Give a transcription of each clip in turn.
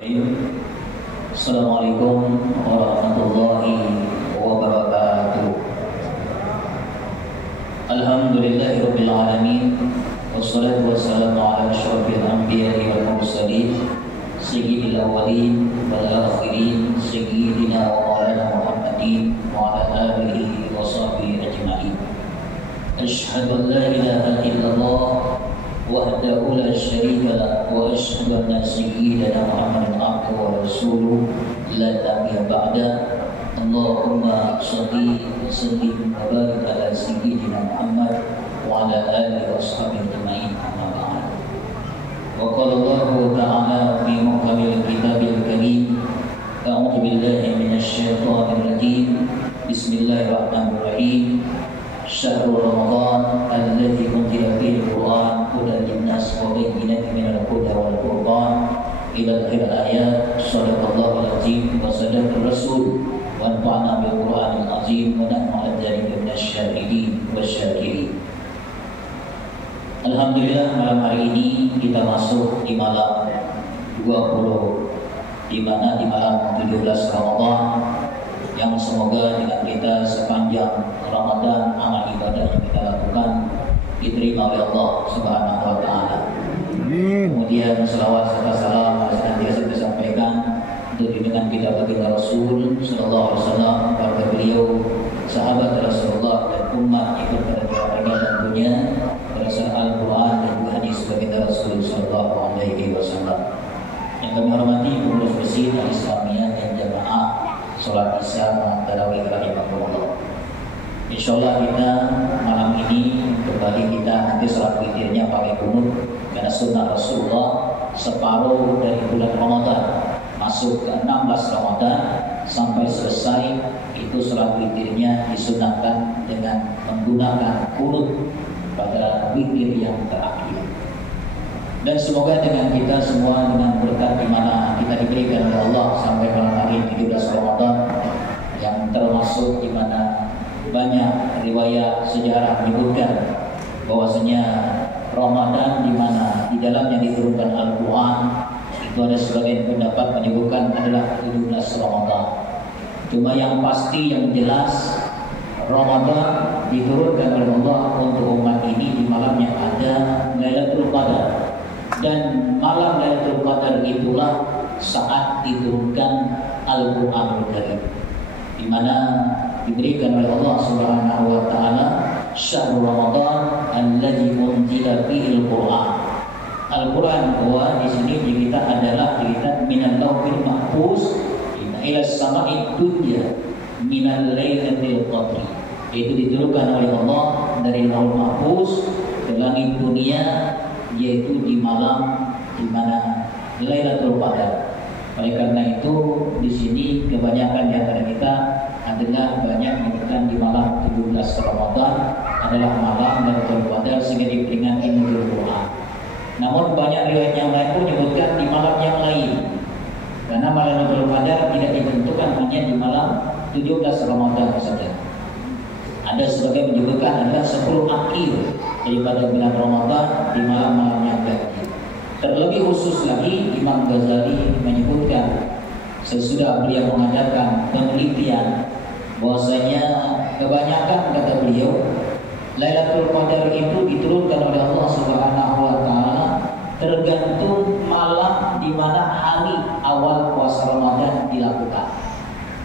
Assalamualaikum warahmatullahi wabarakatuh. Alhamdulillahirabbil alamin. Wassalatu wassalamu ala asyrofil anbiya'i wal mursalin sayyidil awwalin wal akhirin sayyidina wa maulana Muhammadin wa ala alihi wa sahbihi ajma'in. Asyhadu an la ilaha illallah wahdahu la syarika lah wa asyhadu anna sayyidana Muhammadan abduhu wa rasuluh la nabiyya ba'da. Allahumma shalli wa sallim wa barik ala sayyidina Muhammad wa ala alihi wa sahbihi ajma'in. Amma ba'd. Wa qala Allahu ta'ala fi muhkamil kitabil karim, a'udzu billahi minasy syaithanir rajim. Bismillahirrahmanirrahim. Syahrul Ramadan alladzi unzila fihi al-Qur'an hudan lin-nas wa bayyinatin minal huda wal furqan ila akhir ayat. Shadaqallahul azim wa sadaqar rasul wa nafa'na bil Qur'anil azim wa nahnu 'ala dzalika minasy syahidin wasyakirin. Alhamdulillah, malam hari ini kita masuk di malam 20, di mana di malam 17 Ramadan, yang semoga dengan kita sepanjang Ramadan amal ibadah yang kita lakukan diterima oleh Allah Subhanahu wa taala. Kemudian selawat serta salam senantiasa kita sampaikan untuk junjungan kita baginda Rasul sallallahu alaihi wasallam, kepada beliau, sahabat Rasulullah dan umat ikut pada mereka tentunya berdasarkan Al-Qur'an dan juga hadis baginda Rasul sallallahu alaihi wasallam. Yang kami hormati pengurus masjid Al-Islamiyah dan jamaah sholat isya tarawih rahimahullah. Insyaallah kita malam ini kembali kita nanti sholat witirnya pakai kunut, karena sunnah Rasulullah separuh dari bulan Ramadan masuk ke 16 Ramadan sampai selesai itu sholat witirnya disunahkan dengan menggunakan kunut pada witir yang terakhir. Dan semoga dengan kita semua, dengan berkat di mana kita diberikan oleh Allah sampai malam hari 17 Ramadan, yang termasuk di mana banyak riwayat sejarah menyebutkan bahwasanya Ramadan di mana di dalamnya diturunkan Al-Qur'an, itu ada sebagian pendapat menyebutkan adalah 17 Ramadan. Cuma yang pasti, yang jelas, Ramadan diturunkan oleh Allah untuk umat ini di malam yang ada Lailatul Qadar. Dan malam Lailatul Qadar itulah saat diturunkan Al-Qur'anul Karim, di mana diberikan oleh Allah Subhanahu wa taala syahrul Ramadan alladzi unzila fihi al-Qur'an. Al-Qur'an bahwa di sini kita adalah dilihat minal lauhil mahfuz ila sama'id dunya minal lailatul qadri. Itu diturunkan oleh Allah dari lauhul mahfuz ke langit dunia, yaitu di malam di mana Lailatul Qadar. Oleh karena itu di sini kebanyakan di antara kita adalah banyak menyebutkan di malam 17 Ramadan adalah malam Lailatul Qadar sehingga diperingati nuzul Quran. Namun banyak riwayat yang lain pun menyebutkan di malam yang lain, karena malam Lailatul Qadar tidak ditentukan hanya di malam 17 Ramadan saja. Ada sebagian menyebutkan adalah 10 akhir daripada bulan Ramadan di malam-malam yang terakhir. Terlebih khusus lagi Imam Ghazali menyebutkan sesudah beliau mengadakan penelitian bahwasanya kebanyakan, kata beliau, Lailatul Qadar itu diturunkan oleh Allah Subhanahu wa taala tergantung malam di mana hari awal puasa Ramadan dilakukan.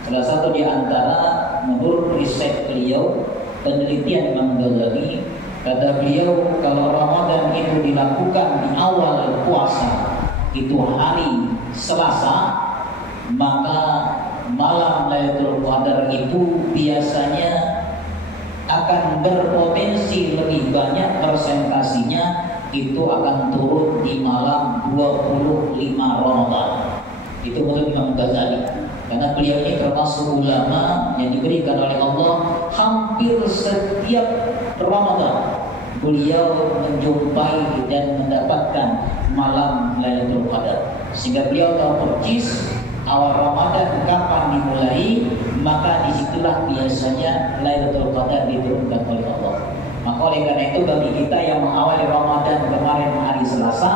Salah satu di antara menurut riset beliau, penelitian Imam Ghazali, kata beliau, kalau Ramadan itu dilakukan di awal puasa, itu hari Selasa, maka malam Lailatul Qadar itu biasanya akan berpotensi lebih banyak persentasinya itu akan turun di malam 25 Ramadan. Itu menurut Imam Ghazali. Karena beliau ini termasuk ulama yang diberikan oleh Allah hampir setiap Ramadan beliau menjumpai dan mendapatkan malam Lailatul Qadar, sehingga beliau tahu persis awal Ramadan kapan dimulai, maka disitulah biasanya Lailatul Qadar diturunkan oleh Allah. Maka oleh karena itu bagi kita yang mengawali Ramadan kemarin hari Selasa,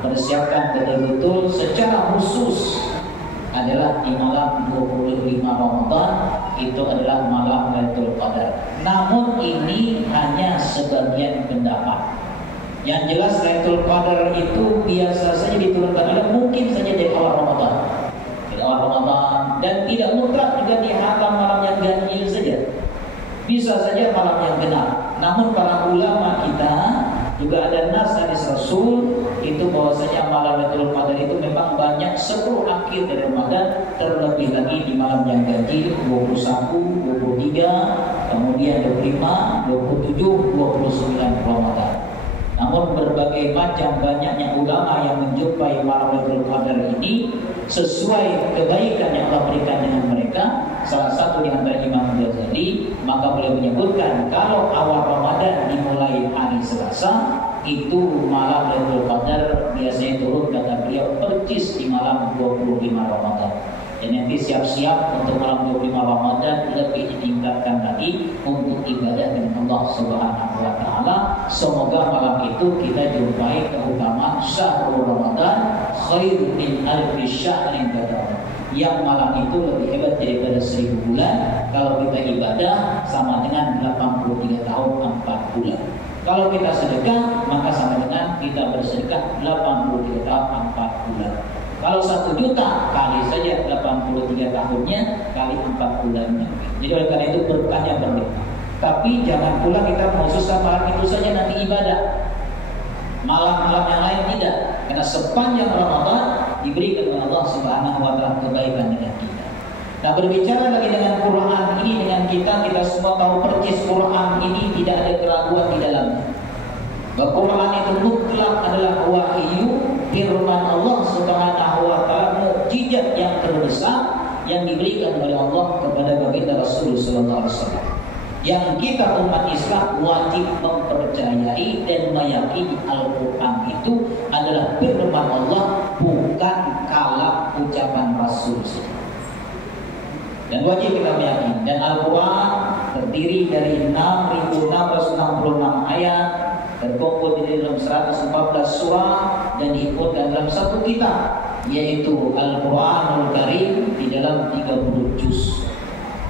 persiapkan betul-betul secara khusus di malam 25 Ramadan itu adalah malam Lailatul Qadar. Namun ini hanya sebagian pendapat. Yang jelas Lailatul Qadar itu biasa saja diturunkan, ada mungkin saja dari awal Ramadan. Di awal Ramadan, dan tidak mutlak juga dihantam malam yang ganjil saja. Bisa saja malam yang genap. Namun para ulama kita juga ada nas hadis Rasul itu bahwasanya malam Lailatul Qadar itu memang banyak 10 akhir dari Ramadan, terlebih lagi di malam yang ganjil 21, 23, kemudian 25, 27, 29 Ramadan. Namun berbagai macam banyaknya ulama yang menjumpai malam Lailatul Qadar ini sesuai kebaikan yang Allah berikan dengan mereka. Salah satu di antara Imam Ghazali, maka beliau menyebutkan kalau awal Ramadan dimulai hari Selasa, itu malam Lailatul Qadar biasanya turun, kata beliau, percis di malam 25 Ramadan. Dan nanti siap-siap untuk malam 25 Ramadan lebih ditingkatkan lagi untuk ibadah dengan Allah Subhanahu wa taala. Semoga malam itu kita jumpai keutamaan syahrul Ramadan khairun min alfi syahrin badal. Yang malam itu lebih hebat daripada 1000 bulan. Kalau kita ibadah sama dengan 83 tahun 4 bulan. Kalau kita sedekah maka sama dengan kita bersedekah 83 tahun 4 bulan. Kalau 1 juta kali saja 83 tahunnya kali 4 bulannya. Jadi oleh karena itu berkahnya berlimpah. Tapi jangan pula kita mengkhususkan malam itu saja nanti ibadah. Malam-malam yang lain tidak. Karena sepanjang Ramadan diberikan oleh Allah Subhanahu wa taala kebaikan dengan kita. Nah, berbicara lagi dengan Quran ini dengan kita semua tahu persis Quran ini tidak ada keraguan di dalamnya. Bahwa Quran itu mutlak adalah wahyu firman Allah Subhanahu wa taala, mukjizat yang terbesar yang diberikan oleh Allah kepada baginda Rasul sallallahu alaihi wasallam. Yang kita umat Islam wajib mempercayai dan meyakini Al-Quran itu adalah firman Allah, bukan kalam ucapan Rasul. Dan wajib kita meyakini. Dan Al-Quran terdiri dari 6.666 ayat, terkumpul di dalam 114 surah dan diikutkan dalam satu kitab, yaitu Al-Quranul Karim di dalam 30 juz.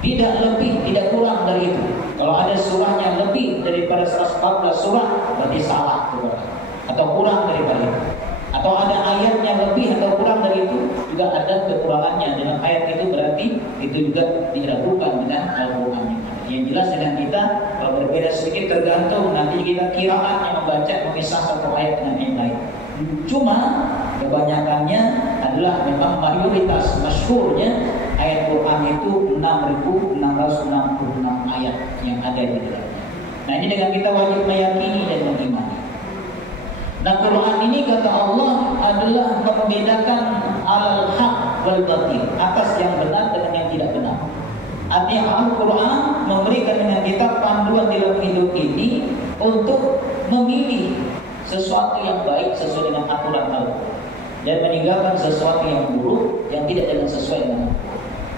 Tidak lebih, tidak kurang dari itu. Kalau ada surahnya lebih daripada 114 surah, berarti salah atau kurang daripada itu. Atau ada ayatnya lebih atau kurang dari itu, juga ada kekurangannya. Dengan ayat itu berarti itu juga diragukan dengan Al-Quran. Yang jelas dengan kita kalau berbeda sedikit tergantung nanti kita kiraat yang membaca memisah satu ayat dengan yang lain. Cuma kebanyakannya adalah memang mayoritas masyhurnya ayat Quran itu 6.666 ayat yang ada di dalamnya. Nah, ini dengan kita wajib meyakini dan mengimani. Nah, Quran ini kata Allah adalah membedakan alal haq wal batil, atas yang benar dengan yang tidak benar. Artinya Al-Quran memberikan dengan kita panduan dalam hidup ini untuk memilih sesuatu yang baik sesuai dengan aturan Allah dan meninggalkan sesuatu yang buruk yang tidak dengan sesuai dengan Allah.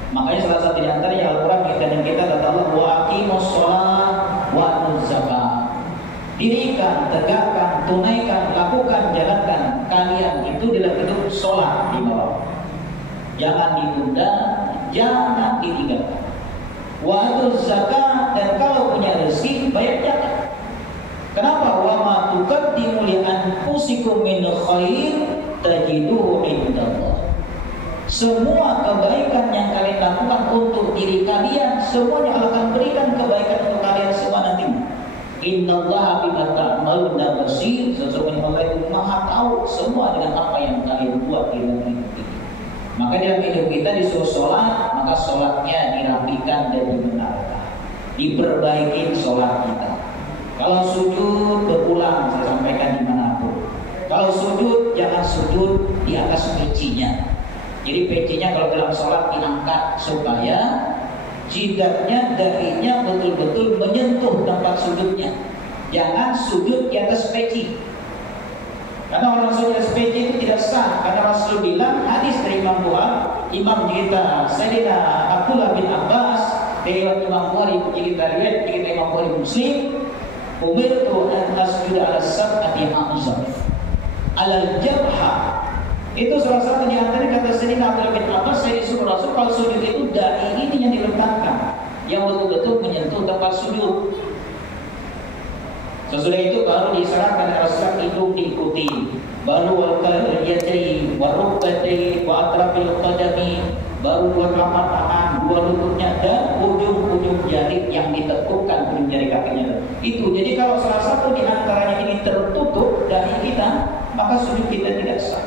Makanya salah satu di antaranya Al-Quran dan kita kata Allah, wa aqimus sholat wa atuz zakat. Dirikan, tegakkan, tunaikan, lakukan, jalankan kalian itu dalam hidup sholat di bawah. Jangan ditunda, jangan ditinggalkan. Wa atuz zakat, dan kalau punya rezeki bayar zakat. Kenapa? Wa ma tuqaddimu li anfusikum min khair tajiduhu indallah. Semua kebaikan yang kalian lakukan untuk diri kalian, semuanya Allah akan berikan kebaikan untuk kalian semua nantinya. Innallaha bima ta'maluna basir. Sesungguhnya Allah itu Maha tahu semua dengan apa yang kalian buat di dalam hidup ini. Maka dalam hidup kita disuruh sholat, maka sholatnya dirapikan dan dibenarkan, diperbaiki sholat kita. Kalau sujud berulang, saya sampaikan dimanapun. Kalau sujud jangan sujud di atas pecinya. Jadi pecinya kalau dalam sholat diangkat supaya jidatnya, dahinya betul-betul menyentuh tempat sujudnya. Jangan sujud di atas peci. Karena orang sujud di atas peci itu tidak sah. Karena Rasul bilang, hadis dari Imam Bukhari, Imam kita Sayyidina Abdullah bin Abbas, dari Imam Bukhari, kita lihat kita Imam Bukhari Muslim, umirtu an asjuda ala sab'ati a'zam alal jabha. Itu salah satu di antara kata Sayyidina Abdullah bin Abbas, saya disuruh Rasul tempat sujud. Sesudah itu baru diserahkan rasa hidung diikuti, baru wal-yadaini warukbataini wa atrafil qadami, baru dua telapak tangan, dua lututnya dan ujung-ujung jari yang ditekukkan, ujung jari kakinya. Itu. Jadi kalau salah satu di antaranya ini tertutup dahi kita, maka sujud kita tidak sah.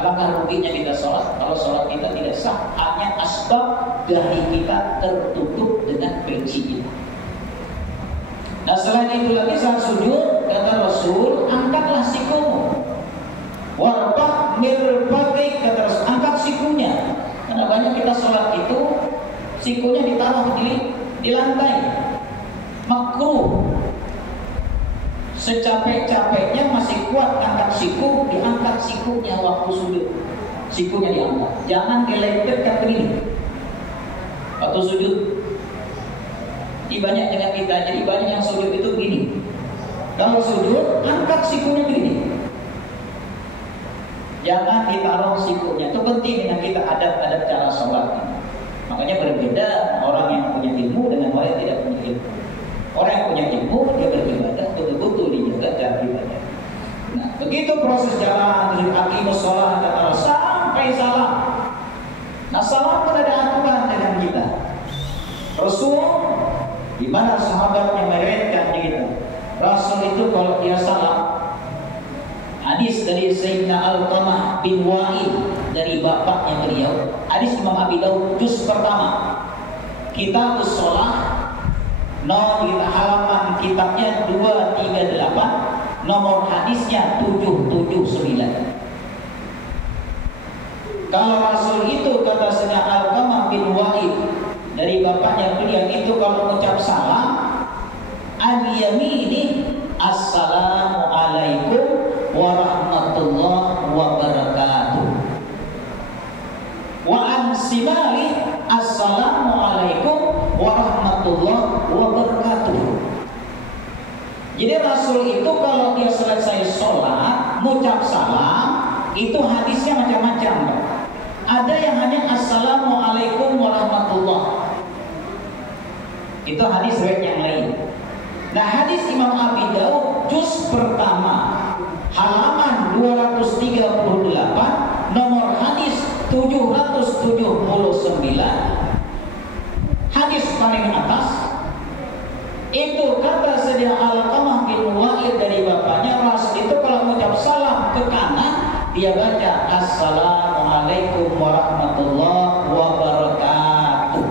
Alangkah ruginya kita sholat kalau sholat kita tidak sah hanya asbab dahi kita tertutup dengan peci. Nah selain itu lagi saat sujud kata Rasul, angkatlah sikumu, warfa mirfaqaik, kata Rasul, angkat sikunya. Karena banyak kita sholat itu sikunya ditaruh di lantai, makruh. Secapek-capeknya masih kuat angkat siku, diangkat sikunya waktu sujud. Sikunya diangkat, jangan diletakkan begini waktu sujud. Ini banyak dengan kita, jadi banyak yang sujud itu begini. Kalau sujud, angkat sikunya begini. Jangan ditaruh sikunya. Itu penting dengan kita adab-adab cara sholat. Makanya berbeda orang yang punya ilmu dengan orang yang tidak punya ilmu. Orang yang punya ilmu, dia beribadah betul-betul dijaga cara ibadah. Nah, begitu proses jalan dari aqimus sholat kata sampai salam. Nah, salam pun ada aturan dengan kita. Rasul, di mana sahabat yang meriwayatkan kita, Rasul itu kalau dia salam, hadis dari Sayyidina Alqamah bin Wa'il dari bapaknya beliau, hadis Imam Abi Daud juz pertama, Kitabus Shalah, nomor halaman kitabnya 238, nomor hadisnya 779. Kalau Rasul itu kata Sayyidina Alqamah bin Wa'il dari bapaknya beliau itu kalau mengucap salam, an yamini assalamu alaikum warahmatullahi wabarakatuh, wa an simali assalamu alaikum warahmatullahi wabarakatuh. Jadi Rasul itu kalau dia selesai sholat mengucap salam, itu hadisnya macam-macam. Ada yang hanya assalamualaikum warahmatullah, itu hadis riwayat yang lain. Nah hadis Imam Abi Daud juz pertama halaman 238, nomor hadis 779, hadis paling atas itu kata Sayyidina Alqamah bin Wa'il dari bapaknya, Rasul itu kalau mengucap salam ke kanan dia baca assalamualaikum warahmatullahi wabarakatuh.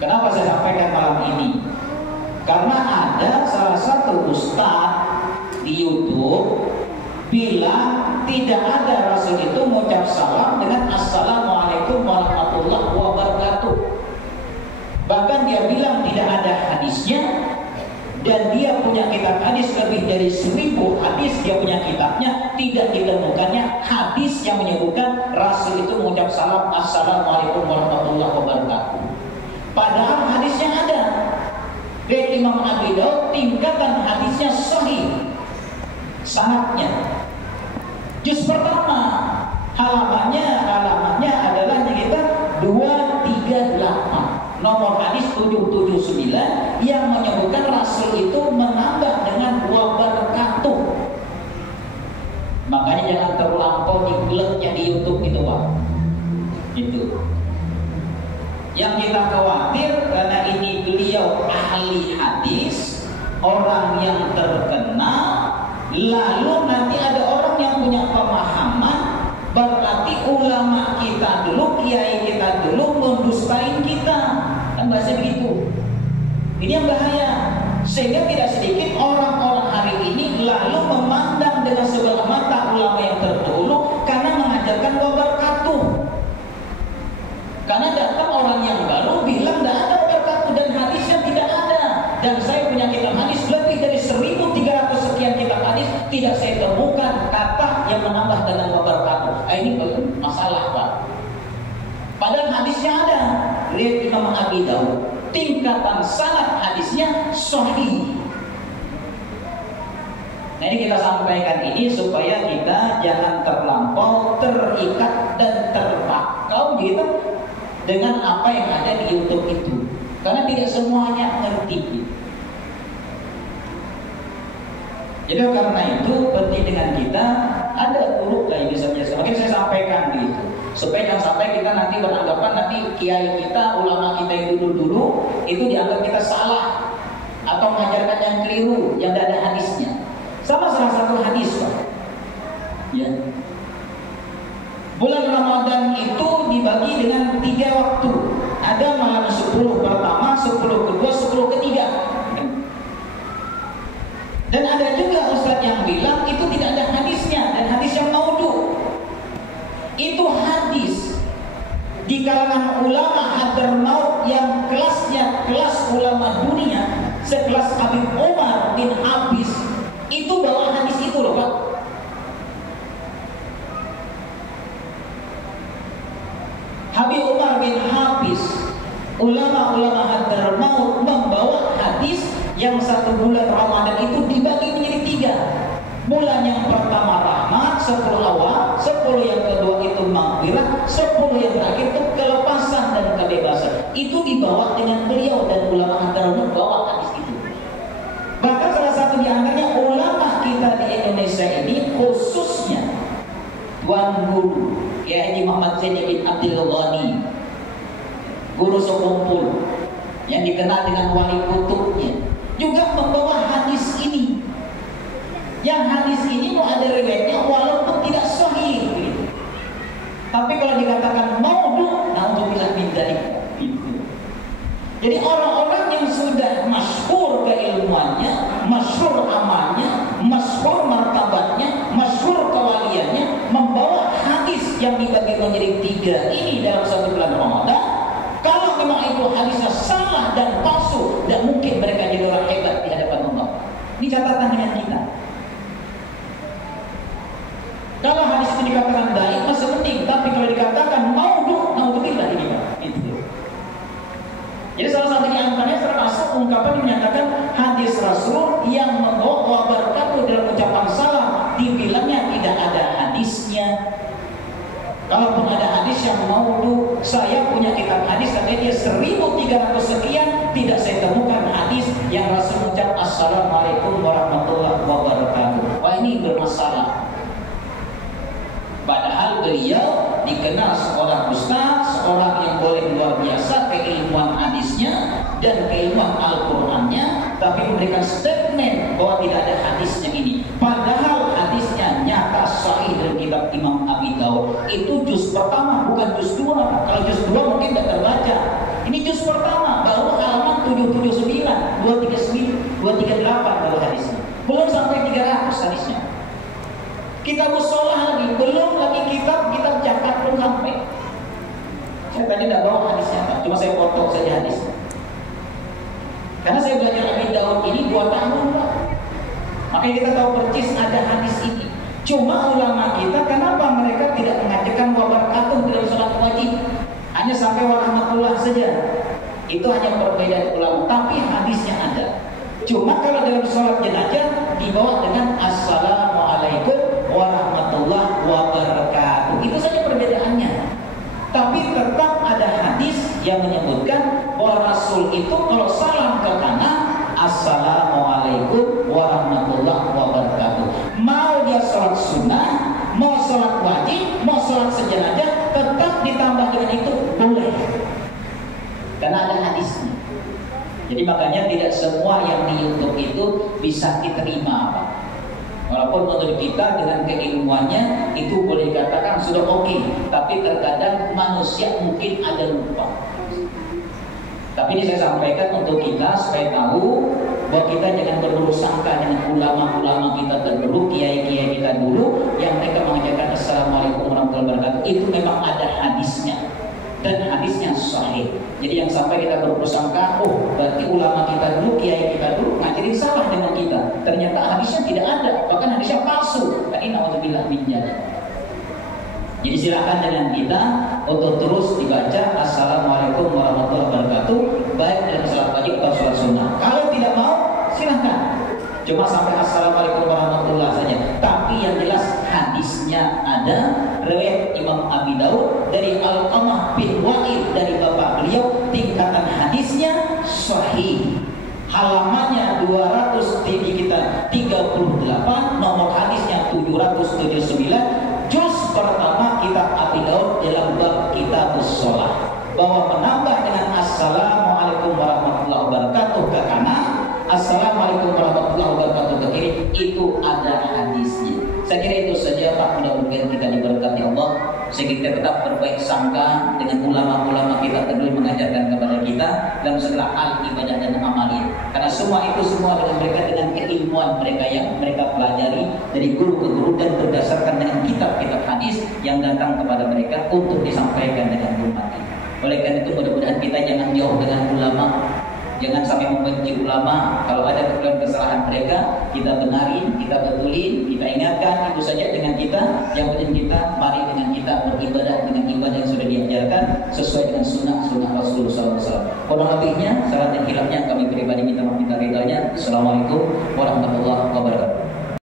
Kenapa saya sampaikan malam ini? Karena ada salah satu ustadz di YouTube bilang tidak ada Rasul itu mengucap salam dengan assalamualaikum warahmatullahi wabarakatuh. Bahkan dia bilang tidak ada hadisnya, dan dia punya kitab hadis lebih dari 1000 hadis, dia punya kitabnya, tidak ditemukannya hadis yang menyebutkan Rasul itu mengucap salam assalamualaikum warahmatullahi wabarakatuh. Padahal hadisnya ada. Dari Imam Abi Daud tingkatan hadisnya sahih, sanadnya juz pertama halamannya adalah kita 238, nomor hadis 779 yang menyebutkan Rasul itu menambah dengan wabarakatuh. Makanya jangan terlampau digeletnya di YouTube itu Pak. Itu yang kita khawatir, karena ini beliau ahli hadis, orang yang terkenal, lalu nanti ada orang yang punya pemahaman berarti ulama kita dulu, kiai kita dulu mendustain kita, kan bahasa begitu. Ini yang bahaya, sehingga tidak sedikit orang-orang hari ini lalu memandang dengan sebelah mata ulama yang terdahulu karena mengajarkan wabarakatuh. Karena datang orang yang baru bilang tidak ada wabarakatuh dan hadisnya tidak ada. Dan saya punya kitab hadis lebih dari 1300 sekian kitab hadis, tidak saya temukan kata yang menambah dengan wabarakatuh. Ini masalah Pak. Padahal hadisnya ada. Riwayat Imam Abi Daud, tingkatan sanad hadisnya sahih. Nah ini kita sampaikan ini supaya kita jangan terlampau terikat dan terpakau gitu dengan apa yang ada di YouTube itu. karena tidak semuanya ngerti. Jadi karena itu penting dengan kita ada turut lah ini saja. Mungkin saya sampaikan gitu, supaya jangan sampai kita nanti beranggapan nanti kiai kita, ulama kita itu dulu itu dianggap kita salah atau mengajarkan yang keliru, yang tidak ada hadisnya. Sama salah satu hadis, Pak. Ya. Bulan Ramadan itu dibagi dengan 3 waktu. Ada malam 10 pertama, 10 kedua, 10 ketiga. Dan ada juga Ustadz yang bilang itu tidak ada hadisnya, dan hadis yang maudhu. Itu hadis di kalangan ulama Hadramaut yang kelasnya kelas ulama dunia, sekelas Habib Umar bin Habis, itu bawa hadis itu loh, Pak. Habib Umar bin Habis, ulama-ulama Hadramaut membawa hadis yang 1 bulan Ramadan itu dibagi menjadi 3. Bulan yang pertama rahmat, 10 awal, 10 yang kedua itu maghfirah, 10 yang terakhir itu kelepasan dan kebebasan. Itu dibawa dengan beliau, dan ulama Hadramaut bawa hadis itu. Bahkan salah satu di antaranya ulama kita di Indonesia ini, khususnya Tuan Guru Kiai Haji Muhammad Zain bin Abdul Ghani, guru sekumpul yang dikenal dengan wali kutubnya, juga membawa hadis ini. Yang hadis ini mau ada riwayatnya walaupun tidak sahih gitu. Tapi kalau dikatakan maudhu, nah untuk bilang bid'ah gitu. Jadi orang-orang yang sudah masyhur keilmuannya, masyhur amalnya, masyhur martabatnya, masyhur kewaliannya, membawa hadis yang dibagi menjadi 3 ini dalam 1 bulan Ramadan. Kalau memang itu hadisnya salah dan palsu, tidak mungkin mereka jadi orang hebat di hadapan Allah. Ini catatan dengan kita. Kalau hadis itu dikatakan baik masih penting, tapi kalau dikatakan maudhu, naudzubillah ini Pak. Itu. Jadi salah satu di antaranya termasuk ungkapan yang menyatakan hadis Rasul yang membawa wabarakatuh dalam ucapan salam, dibilangnya tidak ada hadisnya. Kalaupun ada hadis yang maudhu, saya punya kitab hadis katanya dia 1300 sekian, tidak saya temukan hadis yang Rasul ucap Assalamualaikum warahmatullahi wabarakatuh. Wah, ini bermasalah. Padahal beliau dikenal seorang ustaz, seorang yang boleh luar biasa keilmuan hadisnya dan keilmuan Al-Qur'annya, tapi memberikan statement bahwa tidak ada hadisnya ini. Padahal hadisnya nyata sahih dalam kitab Imam Abi Daud. Itu juz pertama, bukan juz 2. Kalau juz 2 mungkin tidak terbaca. Ini juz pertama, baru halaman 779, 239, 238 baru hadisnya. Belum sampai 300 hadisnya. Kitab Shalah lagi, belum lagi kitab zakat belum sampai. Saya tadi tidak bawa hadisnya, Pak. Cuma saya foto saja hadisnya. Karena saya belajar Abi Daud ini 2 tahun, Pak. Makanya kita tahu persis ada hadis ini. Cuma ulama kita, kenapa mereka tidak mengajarkan wabarakatuh dalam sholat wajib? Hanya sampai warahmatullah saja. Itu hanya perbedaan ulama, tapi hadisnya ada. Cuma kalau dalam sholat jenazah dibawa dengan Assalamualaikum warahmatullahi wabarakatuh. Itu saja perbedaannya. Tapi tetap ada hadis yang menyebutkan bahwa Rasul itu kalau salam ke kanan, Assalamualaikum warahmatullahi wabarakatuh. Mau dia sholat sunnah, mau sholat wajib, mau sholat sejenazah, tetap ditambah dengan itu boleh. Karena ada hadisnya. Jadi makanya tidak semua yang diuntuk itu bisa diterima, Pak. Walaupun menurut kita dengan keilmuannya itu boleh dikatakan sudah oke, tapi terkadang manusia mungkin ada lupa. Tapi ini saya sampaikan untuk kita supaya tahu bahwa kita jangan berburuk sangka dengan ulama-ulama kita terdahulu, kiai-kiai kita dulu yang mereka mengajarkan Assalamualaikum warahmatullahi wabarakatuh. Itu memang ada hadisnya dan hadisnya sahih. Jadi yang sampai kita berburuk sangka, oh berarti ulama kita dulu, kiai kita dulu ngajarin salah dengan kita. Ternyata hadisnya tidak ada, bahkan hadisnya palsu. Tadi naudzubillah min dzalik. Jadi silakan dengan kita untuk terus dibaca Assalamualaikum warahmatullahi wabarakatuh, baik dalam sholat wajib atau sholat sunnah. Kalau tidak mau, silakan. Cuma sampai Assalamualaikum warahmatullahi saja. Tapi yang jelas hadisnya ada. Riwayat Imam Abi Daud dari Alqamah bin Wa'il dari bapak beliau, tingkatan hadisnya Sahih, halamannya 200 tinggi kita 38, nomor hadisnya 779, juz pertama kitab Abi Daud dalam bab kitab shalah, bahwa menambah dengan assalamualaikum warahmatullahi wabarakatuh ke kanan, assalamualaikum warahmatullahi wabarakatuh ke kiri, itu ada hadisnya. Saya kira itu saja Pak, mudah-mudahan kita diberkati Allah, sehingga kita tetap berbaik sangka dengan ulama-ulama kita terdahulu mengajarkan kepada kita dalam segala hal ibadah dan amaliyah. Karena semua itu semua dengan mereka, dengan keilmuan mereka yang mereka pelajari dari guru ke guru dan berdasarkan dengan kitab-kitab hadis yang datang kepada mereka untuk disampaikan dengan umat ini. Oleh karena itu mudah-mudahan kita jangan jauh dengan ulama, jangan sampai membenci ulama. Kalau ada kesalahan mereka, kita benarin, kita betulin, kita ingatkan. Itu saja dengan kita. Yang penting kita mari dengan kita beribadah dengan ibadah yang sudah diajarkan sesuai dengan sunnah Rasulullah SAW. Kurang lebihnya, salah dan hilafnya kami pribadi minta maaf, minta ridhanya. Assalamualaikum warahmatullahi wabarakatuh.